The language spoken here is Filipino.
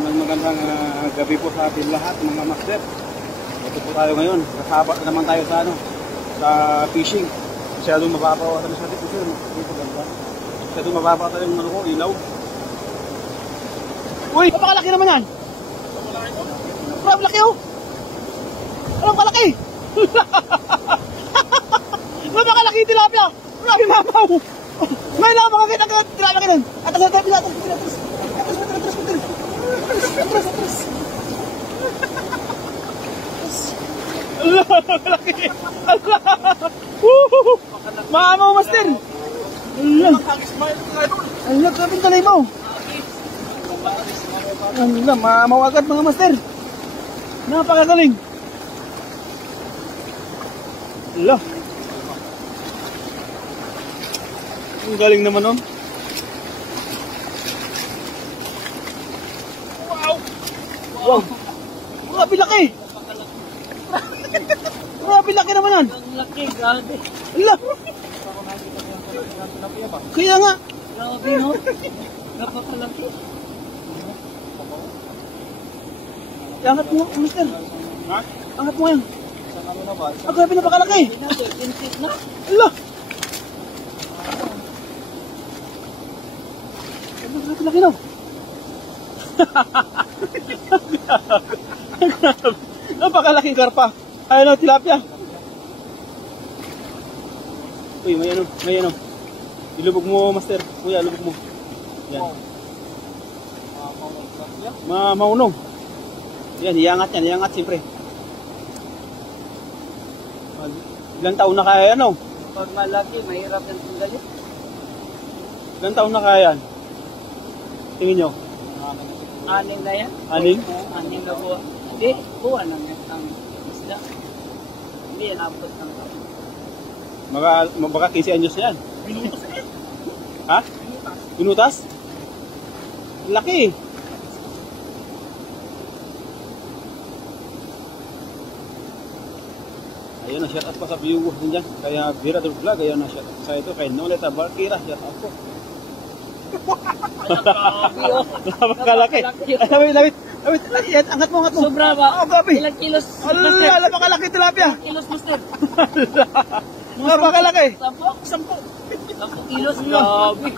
Magandang gabi po sa atin lahat mga master. Ito po tayo ngayon. Kasaba naman tayo sa sa fishing. Masyadong mababa tayo sa atin sir. Dito ganda. Masyadong mababa tayo yung ilaw. Uy! Napakalaki naman yan! Grabe laki oh! Anong kalaki? Napakalaki tilapia! Grabe mamaw! May napakakita ka tilapia ganun! At ang tilapia natin! Allah, malaki! Allah! Woohoo! Mamaw, master! Allah! Allah, grabe yung talay mo! Allah, mamaw agad mga master! Napakagaling! Allah! Ang galing naman nun! Wow! Grabe laki! Grabe laki naman yan! Ang laki, grabe! Allah! Kaya nga! Grabe no? Napakalaki! Angat mo, mister! Ha? Angat mo yan! Sa kami na ba? Ah, grabe napakalaki! Tinsit na! Allah! Grabe laki no! Napakalaking karpa. Ayun o, tilapia. Uy, may ano. Ilubog mo, master. Kuya, ilubog mo. Yan. Maunong. Yan, iangat siyempre. Ilang taon na kaya yan o? Pag malaki, mahirap yung tunggalin. Ilang taon na kaya yan? Tingin nyo? Aning na yan? Aning? Aning na buwan. Hindi, buwan lang yan ang isda. Hindi yan abot ng Baka 15 anyos yan. Ha? Pinutas? Laki. Ayun na, shout out pa sa viewers din dyan. Kaya Vira Vlog, ayun na, shout out sa ito. Kay Noleta Barkira, shout out po. Napakalaki. Lawit. Angat mo. Sobra ba? Oh, grabe. Ilang kilos? Allah, napakalaki tilapia. Ilang kilos, master? Napakalaki. 10 kilos? Grabe.